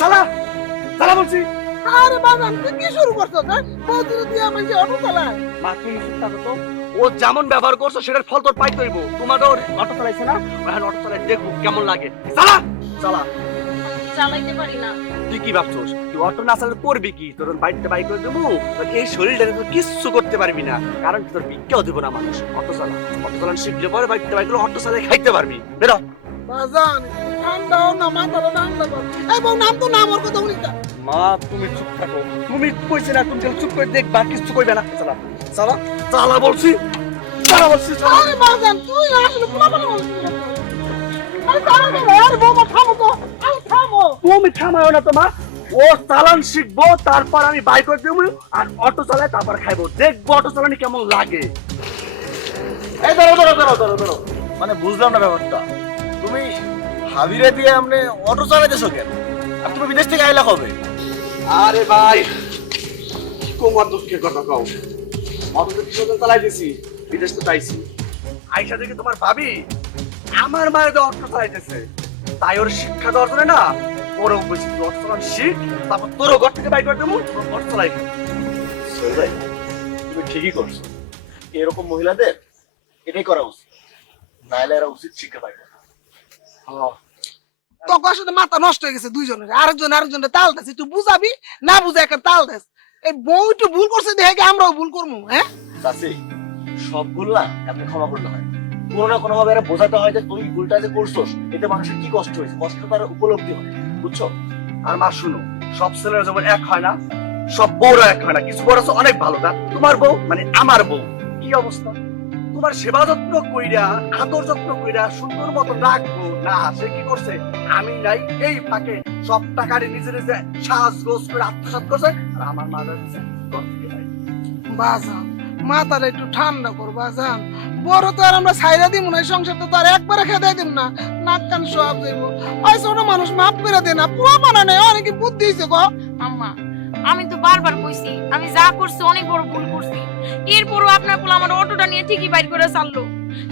চালা চালা বলছি। আরে বাজান তুই কি শুরু করছো না বৌদির দিয়ে আমি যে অটো চালাই মা তুমি চুপ থাকো তো। ও যেমন ব্যবহার করছো সেটার ফল তোর পাইতে হইব। তোমার অটো চালাইছে না, এখন অটো চালাই দেখো কেমন লাগে। চালা চালা। চালাইতে পারি না। তুই কি ভাবছোস তুই অটো না চালালে করবি কি? তোর বাড়িতে বাইক করে দেবো, এই শরীরটা তুই কিচ্ছু করতে পারবি না, কারণ তোর ভিক্ষাও দেবো না মানুষ। অটো চালা, অটো চালানো শিখলে পরে বাড়িতে বাইক করে অটো চালাই খাইতে পারবি। বেরো। বাজান ঠান্ডাও না মাথাটা ঠান্ডা কর এবং নাম তো নাম ওর কথা বলিস মা তুমি চুপ থাকো, তুমি কইছে না তুমি চুপ করে দেখবা, কিচ্ছু কইবে না। চালা চালা চালা বলছি, চালা বলছি। আরে বাজান তুই আসলে পোলাপানা বলছিস আরে তাড়াতাড়ি আরে বাবা থামো তো আরে থামো তুমি থামাও না তোমা। ও চালান শিখবো, তারপর আমি বাইক করে দেবো আর অটো চালায় তারপর খাইবো, দেখবো অটো চালানি কেমন লাগে। এই ধরো ধরো ধরো ধরো ধরো, মানে বুঝলাম না ব্যাপারটা। তুমি হাবিরে দিয়ে আপনি অটো চালাইতেছো কেন? আর তুমি বিদেশ থেকে আইলা কবে? আরে ভাই কোমর দুঃখের কথা কও। অটো তো কিছুদিন চালাই দিছি, বিদেশ তো চাইছি। আইসা দেখি তোমার ভাবি আমার মায়ের তো অটো চালাইতেছে, তাই ওর শিক্ষা দেওয়ার জন্য না ওরও বলছি তুই অটো চালান শিখ, তারপর তোরও ঘর থেকে বাইক করে দেবো, অটো চালাই। ভাই তুমি ঠিকই করছো, এরকম মহিলাদের এটাই করা উচিত, নাইলে এরা উচিত শিক্ষা পাইবে না। তখন আসলে মাথা নষ্ট হয়ে গেছে দুইজনের আরেকজনের তাল দেস একটু বুঝাবি না বুঝে একটা তাল দেস এই বউ একটু ভুল করছে দেখে আমরাও ভুল করবো হ্যাঁ চাচি সব ভুল না আপনি ক্ষমা করতে হয়, কোনো না কোনো ভাবে এরা বোঝাতে হয় যে তুই ভুলটা যে করছোস এতে মানুষের কি কষ্ট হয়েছে, কষ্ট তার উপলব্ধি হয়, বুঝছো? আর মা শুনো, সব ছেলেরা যেমন এক হয় না, সব বউরা এক হয় না। কিছু বড় আছে অনেক ভালো, না তোমার বউ মানে আমার বউ কি অবস্থা, তোমার সেবা যত্ন কইরা আদর যত্ন কইরা সুন্দর মতো রাখবো না, সে কি করছে আমি নাই এই ফাঁকে সব টাকারে নিজে নিজে সাজগোজ করে আত্মসাৎ করছে, আর আমার মা যাচ্ছে ঘর থেকে বাইরে। বাজান মাথাটা একটু ঠান্ডা কর বাজান বড় তো আর আমরা ছাইরা দিব না এই সংসারটা তো আর একবারে খেদাই দিব না নাক কান সব যাইব ওই ছোট মানুষ মাফ করে দে না পুরো মানা নেই অনেকে বুদ্ধি হয়েছে গো আম্মা আমি তো বারবার কইছি আমি যা করছি অনেক বড় ভুল করছি, এরপরও আপনার পোলা আমার অটোটা নিয়ে ঠিকই বাইর করে চাললো।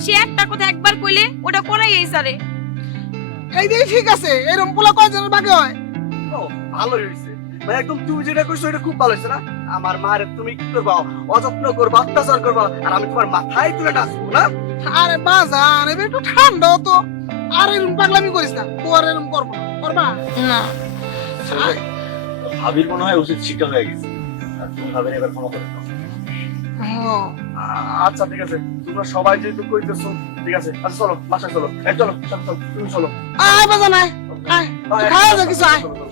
সে একটা কথা একবার কইলে ওটা করাই এই সারে। এই যে ঠিক আছে এরকম পোলা কয়জনের ভাগে হয় ও ভালোই হয়েছে, মানে একদম তুমি যেটা কইছো এটা খুব ভালো হয়েছে না। আমার মারে তুমি কি করবা, অযত্ন করবা, অত্যাচার করবা, আর আমি তোমার মাথায় তুলে নাচবো না। আরে বাজান এবার একটু ঠান্ডা হতো আর এরকম পাগলামি করিস না তো আর এরকম করবো না করবা না ভাবির মনে হয় উচিত শিক্ষা হয়ে গেছে, আর তুমি ভাবেন এবার ক্ষমা করে দাও। আচ্ছা ঠিক আছে, তোমরা সবাই যেহেতু কইতেছো ঠিক আছে, আচ্ছা চলো বাসায় চলো, এই চলো চলো চলো, তুমি চলো। আয় বাজান আয় আয় খাওয়া যা কিছু আয় চলো, চলো।